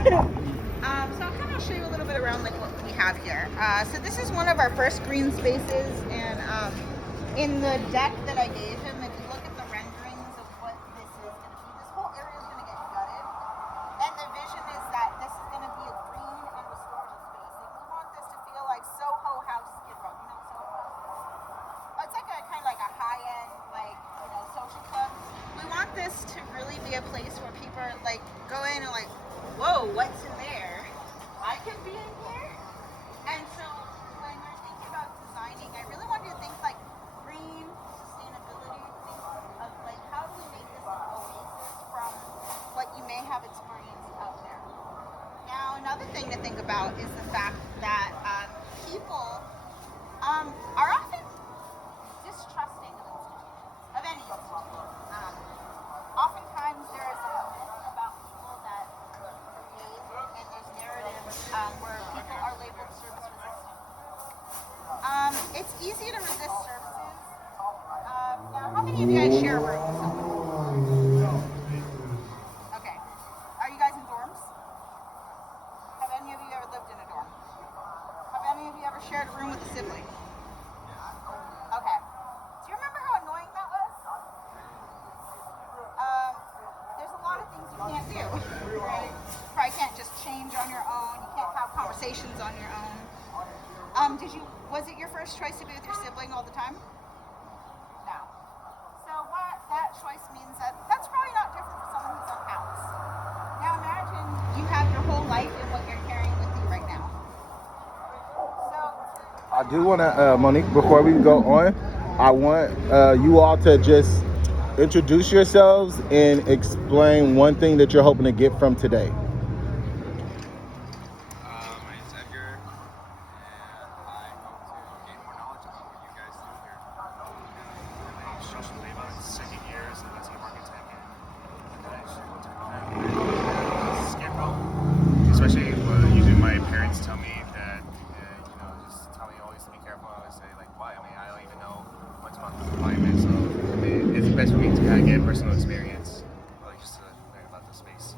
So I'll kind of show you a little bit around like what we have here. So this is one of our first green spaces, and in the deck that I gave him, if you look at the renderings of what this is going to be, this whole area is going to get gutted, and the vision is that this is going to be a green and restorative space. Like, we want this to feel like Soho House Skid Row. You know Soho House? It's like a kind of like a high-end, like, social club. We want this to really be a place where people are like go in and like, whoa, what's in there? I could be in here. And so when we're thinking about designing, I really want you to think like green, sustainability, think of like how do we make this an oasis from what you may have experienced out there. Now, another thing to think about is the fact that people are often distrusting of institutions, of any institution. Oftentimes there is a myth about people that create, and there's narratives where people are labeled service resistant. It's easy to resist services. Now, how many of you guys share a room with someone? Okay. Are you guys in dorms? Have any of you ever lived in a dorm? Have any of you ever shared a room with a sibling? Okay. Do you remember how annoying that was? There's a lot of things you can't do, right? You probably can't just change on your own. You can't have conversations on your own. Was it your first choice to be with your sibling all the time? No. So what that choice means that's probably not different for someone who's on house. Now imagine you have your whole life in what you're carrying with you right now. So I do want to, Monique, before we go on, I want you all to just introduce yourselves and explain one thing that you're hoping to get from today. My name's Edgar, and I hope to gain more knowledge about what you guys do here. I'm a social labor second year as a landscape architect, and I actually want to Skid Row. Especially usually my parents tell me that, just tell me always to be careful. I always say, like, why? I mean, I don't even know much about this environment, so I mean, it's best for me to kind of get personal experience, just to learn about the space.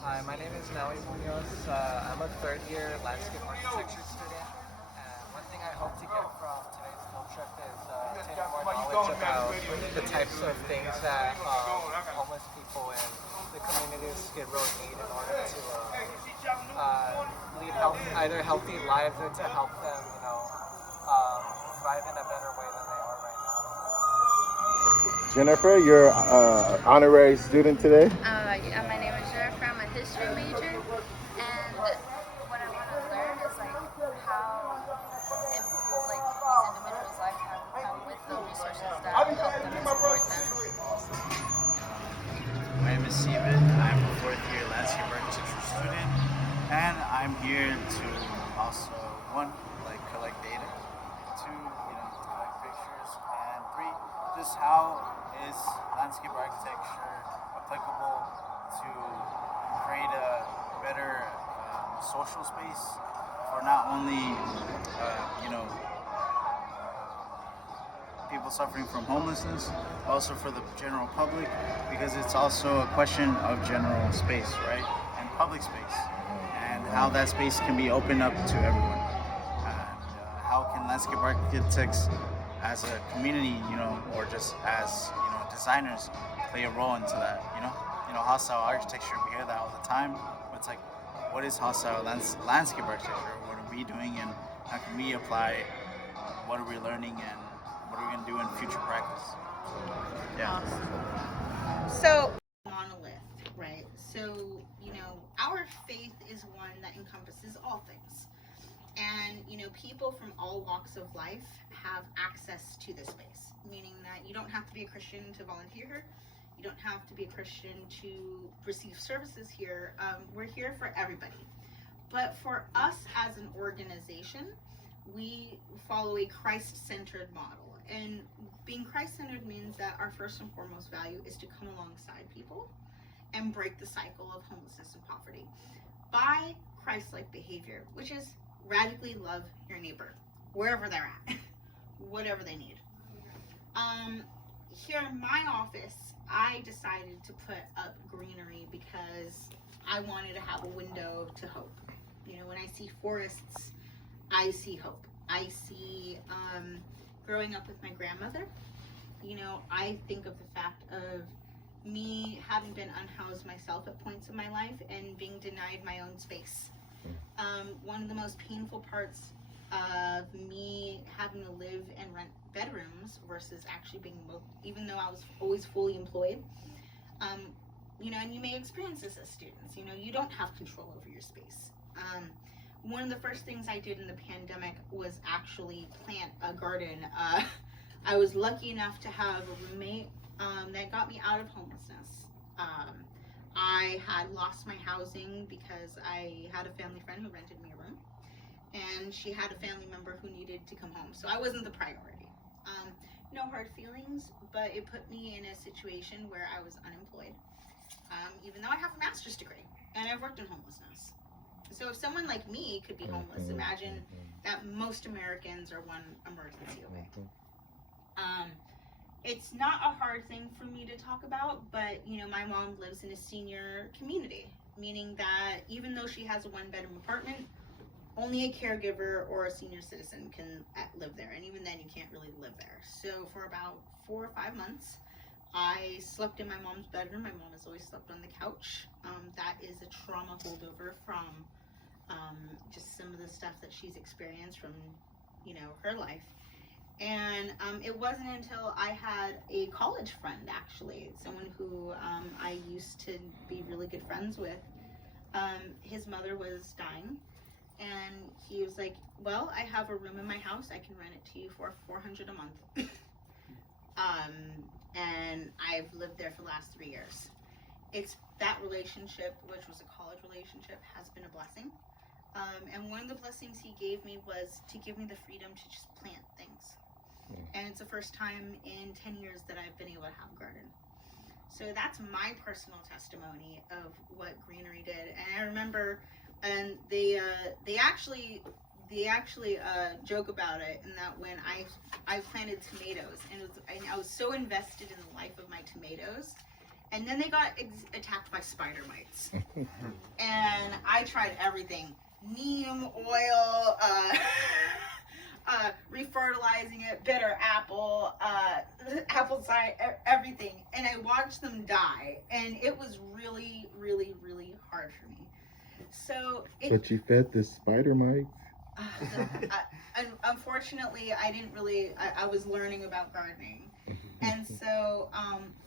Hi, my name is Nelly Munoz. I'm a third-year landscape architecture student. And one thing I hope to get from today's field trip is taking more knowledge about the types of things that homeless people in the community of Skid Row need in order to lead either healthy lives or to help them, thrive in a better way than they are right now. Jennifer, you're honorary student today. Yeah, my name is Jennifer. I'm a history major, and what I want to learn is like how improve like these individuals' lives have come with the resources that help them and support them. My name is Steven. I'm a fourth-year landscape architecture student, and I'm here to also collect data, two, collect pictures, and three, just how is landscape architecture applicable to create a better social space for not only people suffering from homelessness, also for the general public, because it's also a question of general space, right, and public space, and how that space can be opened up to everyone, and how can landscape architects as a community, or just as designers, play a role into that. Hostile architecture, we hear that all the time, but it's like, what is hostile landscape architecture? What are we doing, and how can we apply? What are we learning, and what are we going to do in future practice? Yeah. awesome. So monolith, right? So our faith is one that encompasses all things. And people from all walks of life have access to this space, meaning that you don't have to be a Christian to volunteer here. You don't have to be a Christian to receive services here. We're here for everybody. But for us as an organization, we follow a Christ-centered model. And being Christ-centered means that our first and foremost value is to come alongside people and break the cycle of homelessness and poverty by Christ-like behavior, which is radically love your neighbor, wherever they're at, whatever they need. Here in my office, I decided to put up greenery because I wanted to have a window to hope. You know, when I see forests, I see hope. I see, growing up with my grandmother, you know, I think of the fact of me having been unhoused myself at points in my life and being denied my own space. One of the most painful parts of me having to live and rent bedrooms versus actually being, even though I was always fully employed, you know, and you may experience this as students, you know, you don't have control over your space. One of the first things I did in the pandemic was actually plant a garden. I was lucky enough to have a roommate that got me out of homelessness. I had lost my housing because I had a family friend who rented me a room, and she had a family member who needed to come home, so I wasn't the priority. No hard feelings, but it put me in a situation where I was unemployed, even though I have a master's degree and I've worked in homelessness. So if someone like me could be homeless, imagine that most Americans are one emergency away. It's not a hard thing for me to talk about, but you know, my mom lives in a senior community, meaning that even though she has a one-bedroom apartment, only a caregiver or a senior citizen can live there, and even then you can't really live there. So for about 4 or 5 months, I slept in my mom's bedroom. My mom has always slept on the couch. That is a trauma holdover from just some of the stuff that she's experienced from, you know, her life. And it wasn't until I had a college friend, actually, someone who I used to be really good friends with. His mother was dying, and he was like, well, I have a room in my house. I can rent it to you for $400 a month. And I've lived there for the last 3 years. It's that relationship, which was a college relationship, has been a blessing. And one of the blessings he gave me was to give me the freedom to just plant things. And it's the first time in 10 years that I've been able to have a garden. So that's my personal testimony of what greenery did. And I remember, and they actually joke about it, in that when I planted tomatoes, and I was so invested in the life of my tomatoes, and then they got attacked by spider mites. And I tried everything: neem oil, refertilizing it, bitter apple, apple cider, everything, and I watched them die, and it was really, really, really hard for me. So But you fed the spider mites. Unfortunately, I didn't really. I was learning about gardening, and so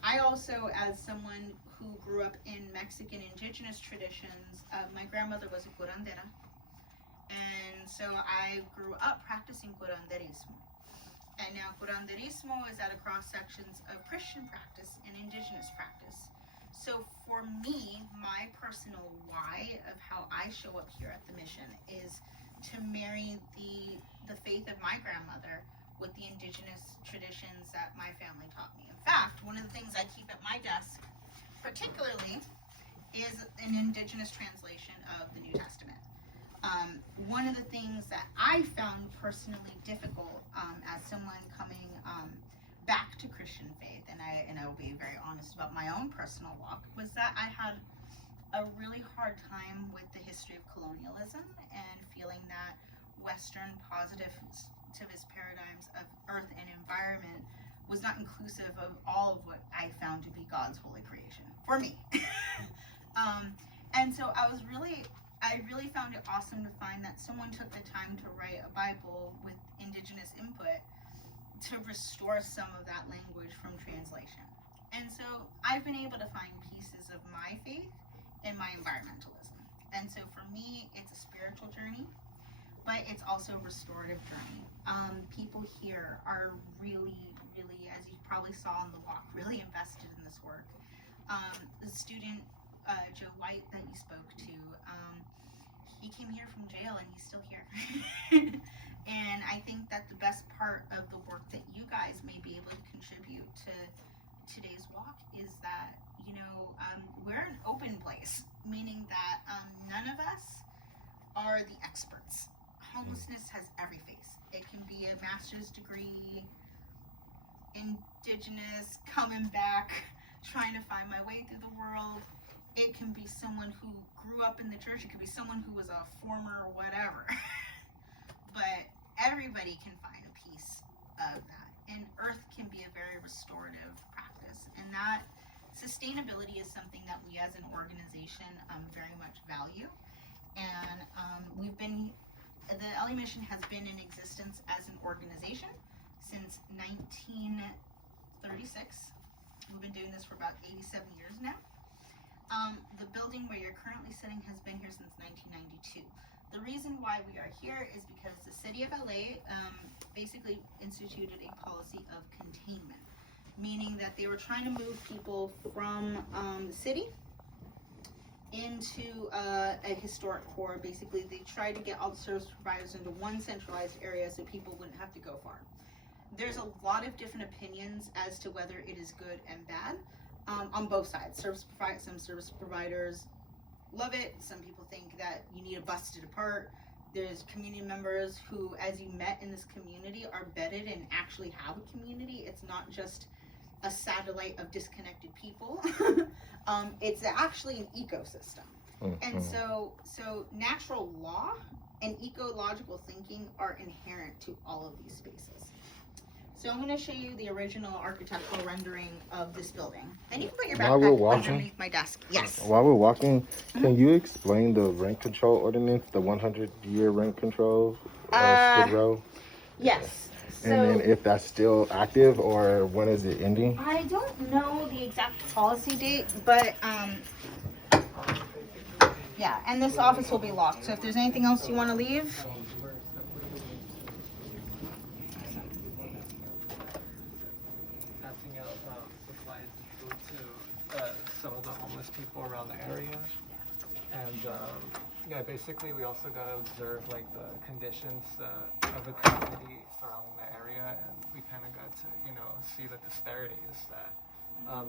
I also, as someone who grew up in Mexican indigenous traditions, my grandmother was a curandera. And so I grew up practicing curanderismo. And now curanderismo is at a cross sections of Christian practice and indigenous practice. So for me, my personal why of how I show up here at the mission is to marry the faith of my grandmother with the indigenous traditions that my family taught me. In fact, one of the things I keep at my desk particularly is an indigenous translation of the New Testament. One of the things that I found personally difficult as someone coming back to Christian faith, and I will be very honest about my own personal walk, was that I had a really hard time with the history of colonialism and feeling that Western positivist paradigms of earth and environment was not inclusive of all of what I found to be God's holy creation for me. And so I really found it awesome to find that someone took the time to write a Bible with indigenous input to restore some of that language from translation. And so I've been able to find pieces of my faith in my environmentalism. And so for me, it's a spiritual journey, but it's also a restorative journey. People here are really, really, as you probably saw on the walk, really invested in this work. The student, Joe White, that you spoke to, he came here from jail and he's still here. And I think that the best part of the work that you guys may be able to contribute to today's walk is that, you know, we're an open place, meaning that none of us are the experts. Homelessness has every face. It can be a master's degree, indigenous, coming back, trying to find my way through the world. It can be someone who grew up in the church. It could be someone who was a former whatever. But everybody can find a piece of that. And earth can be a very restorative practice. And that sustainability is something that we as an organization very much value. And the LA Mission has been in existence as an organization since 1936. We've been doing this for about 87 years now. The building where you're currently sitting has been here since 1992. The reason why we are here is because the city of LA basically instituted a policy of containment, meaning that they were trying to move people from the city into a historic core. Basically, they tried to get all the service providers into one centralized area so people wouldn't have to go far. There's a lot of different opinions as to whether it is good and bad on both sides. Some service providers love it. Some people think that you need a bus to depart. There's community members who, as you met in this community, are bedded and actually have a community. It's not just a satellite of disconnected people. It's actually an ecosystem. And so natural law and ecological thinking are inherent to all of these spaces. So I'm going to show you the original architectural rendering of this building. Then you can put your backpack underneath my desk. Yes. While we're walking, can you explain the rent control ordinance, the 100-year rent control Skid Row? Yes. And then if that's still active or when is it ending? I don't know the exact policy date, but yeah, and this office will be locked. So if there's anything else you want to leave. Passing out supplies and food to some of the homeless people around the area. And yeah, basically we also got to observe like the conditions of the community surrounding the area, and we kind of got to, you know, see the disparities that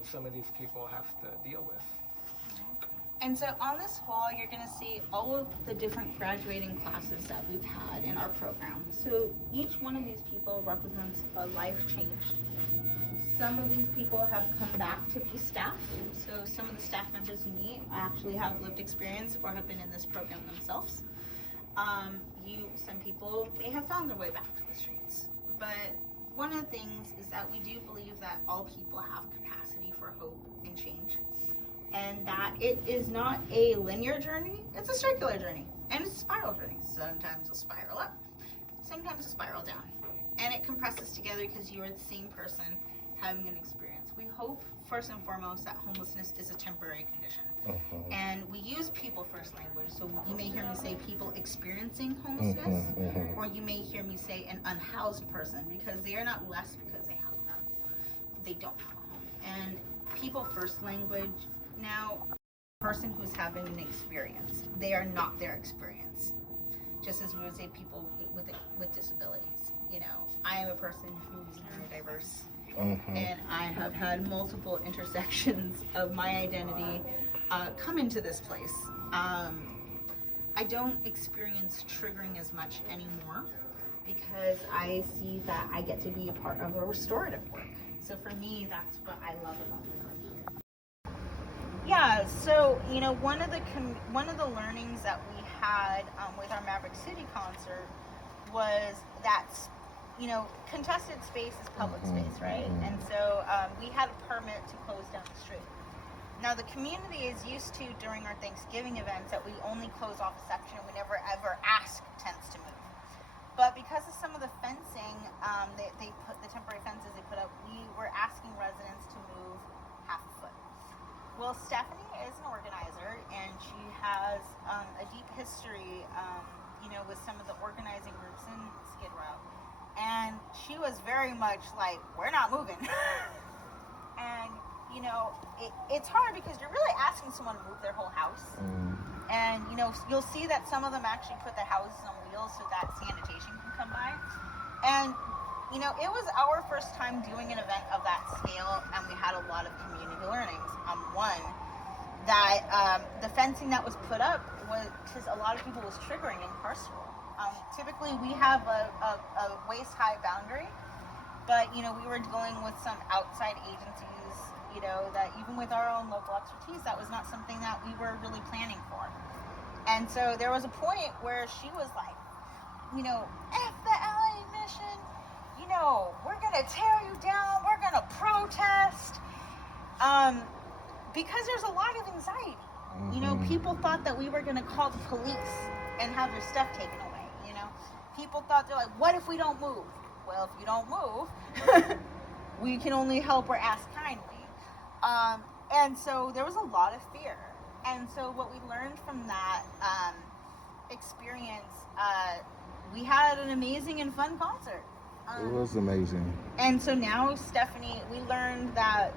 some of these people have to deal with. And so on this wall, you're going to see all of the different graduating classes that we've had in our program. So each one of these people represents a life changed. Some of these people have come back to be staff. So some of the staff members you meet actually have lived experience or have been in this program themselves. Some people may have found their way back to the streets. But one of the things is that we do believe that all people have capacity for hope and change. And that it is not a linear journey, it's a circular journey. And it's a spiral journey. Sometimes you'll spiral up, sometimes you'll spiral down. And it compresses together because you are the same person having an experience. We hope, first and foremost, that homelessness is a temporary condition. And we use people first language, so you may hear me say people experiencing homelessness, or you may hear me say an unhoused person, because they are not less because they have a home. They don't have a home. And people first language, now, a person who's having an experience, they are not their experience. Just as we would say people with disabilities. You know, I am a person who's neurodiverse, and I have had multiple intersections of my identity come into this place. I don't experience triggering as much anymore because I see that I get to be a part of a restorative work. So for me, that's what I love about the work here. Yeah, so you know, one of the learnings that we had with our Maverick City concert was that, you know, contested space is public space, right? And so we had a permit to close down the street. Now the community is used to, during our Thanksgiving events, that we only close off a section and we never ever ask tents to move. But because of some of the fencing, they put the temporary fences they put up, we were asking residents to move half a foot. Well, Stephanie is an organizer, and she has a deep history, you know, with some of the organizing groups in Skid Row. And she was very much like, we're not moving. And, you know, it's hard because you're really asking someone to move their whole house. And, you know, you'll see that some of them actually put their houses on wheels so that sanitation can come by. And, you know, it was our first time doing an event of that scale, and we had a lot of community learnings. One, that the fencing that was put up was, because a lot of people was triggering and carceral. Typically, we have a waist-high boundary, but you know, we were dealing with some outside agencies, you know, that even with our own local expertise, that was not something that we were really planning for. And so there was a point where she was like, you know, F the LA mission, you know, we're gonna tear you down, we're gonna protest, because there's a lot of anxiety. You know, people thought that we were gonna call the police and have their stuff taken away. You know, people thought, they're like, what if we don't move? Well, if you don't move, we can only help or ask kindly. And so there was a lot of fear. And so what we learned from that experience, we had an amazing and fun concert. It was amazing. And so now, Stephanie, we learned that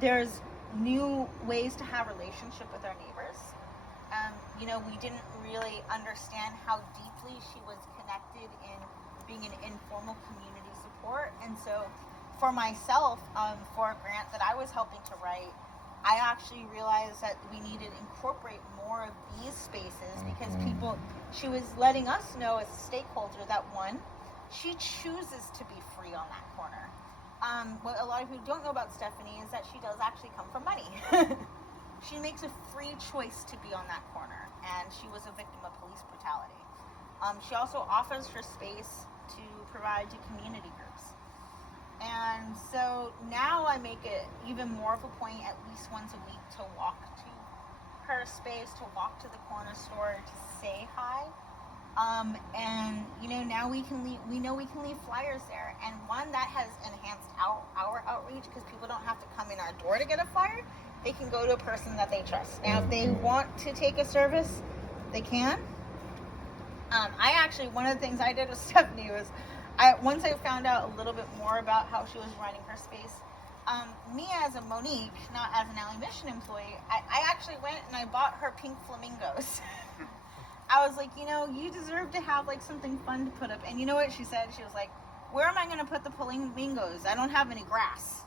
there's new ways to have relationship with our neighbors. You know, we didn't really understand how deeply she was connected in being an informal community support. And so for myself, for a grant that I was helping to write, I actually realized that we needed to incorporate more of these spaces because she was letting us know as a stakeholder that one, she chooses to be free on that corner. What a lot of people don't know about Stephanie is that she does actually come from money. She makes a free choice to be on that corner, and she was a victim of police brutality. She also offers her space to provide to community groups. And so now I make it even more of a point at least once a week to walk to her space, to walk to the corner store, to say hi. And you know, now we know we can leave flyers there, and one that has enhanced our outreach because people don't have to come in our door to get a flyer. They can go to a person that they trust. Now, if they want to take a service, they can. I actually, one of the things I did with Stephanie was, once I found out a little bit more about how she was running her space, me as a Monique, not as an Alley Mission employee, I actually went and I bought her pink flamingos. I was like, you know, you deserve to have like something fun to put up. And you know what she said? She was like, where am I going to put the flamingos? I don't have any grass.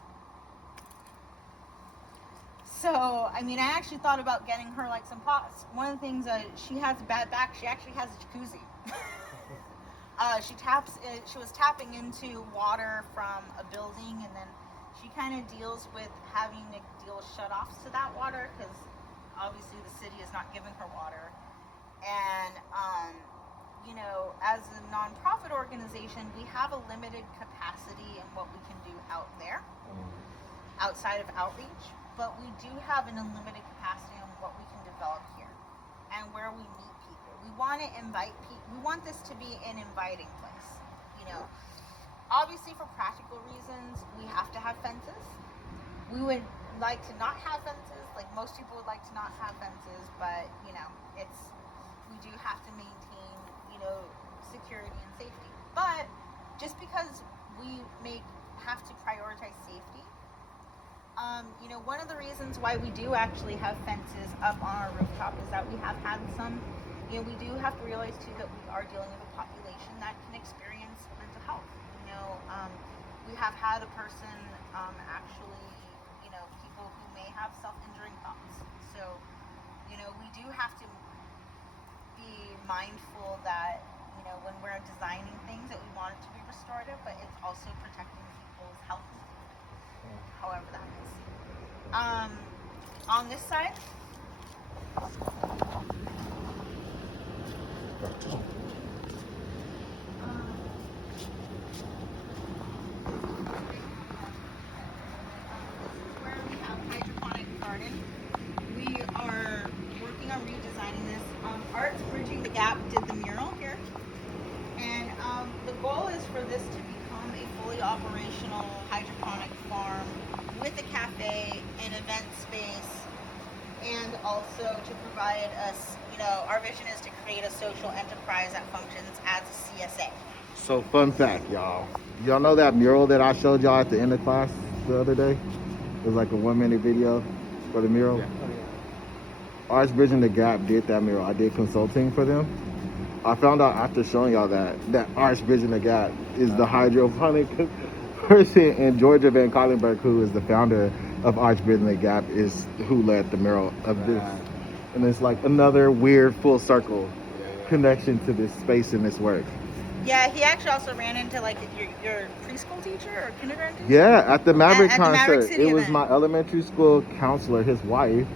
So, I mean, I actually thought about getting her like some pots. One of the things, she has a bad back. She actually has a jacuzzi. She was tapping into water from a building, and then she kind of deals with having to deal with shutoffs to that water because obviously the city is not giving her water. And, you know, as a nonprofit organization, we have a limited capacity in what we can do out there, outside of outreach. But we do have an unlimited capacity on what we can develop here and where we meet people. We want to invite people. We want this to be an inviting place. You know, obviously for practical reasons, we have to have fences. We would like to not have fences. Like most people would like to not have fences, but you know, we do have to maintain, you know, security and safety. But just because we have to prioritize safety, you know, one of the reasons why we do actually have fences up on our rooftop is that we have had some, you know, we do have to realize too that we are dealing with a population that can experience mental health. You know, we have had a person actually, you know, people who may have self-injuring thoughts. So, you know, we do have to be mindful that, you know, when we're designing things that we want it to be restorative, but it's also protecting people's health, however that is. On this side, where we have hydroponic garden, we are working on redesigning this. Arts Bridging the Gap did the mural here, and the goal is for this to become a fully operational hydroponic farm with a cafe, an event space, and also to provide us, you know, our vision is to create a social enterprise that functions as a CSA. So fun fact, y'all. Y'all know that mural that I showed y'all at the end of class the other day? It was like a 1-minute video for the mural. Yeah. Arts Bridging the Gap did that mural. I did consulting for them. I found out after showing y'all that Arts Bridging the Gap is the hydroponic person, and Georgia Van Collenberg, who is the founder of Arts Bridging the Gap, is who led the mural of this. And it's like another weird full circle connection to this space and this work. Yeah, he actually also ran into like your preschool teacher or kindergarten teacher. Yeah, at the Maverick At the concert. Maverick City It was event. my elementary school counselor, his wife.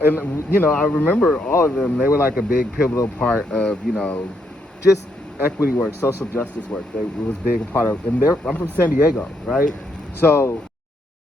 And, you know, I remember all of them. They were like a big pivotal part of, you know, just equity work, social justice work. It was a big part of, and I'm from San Diego, right? So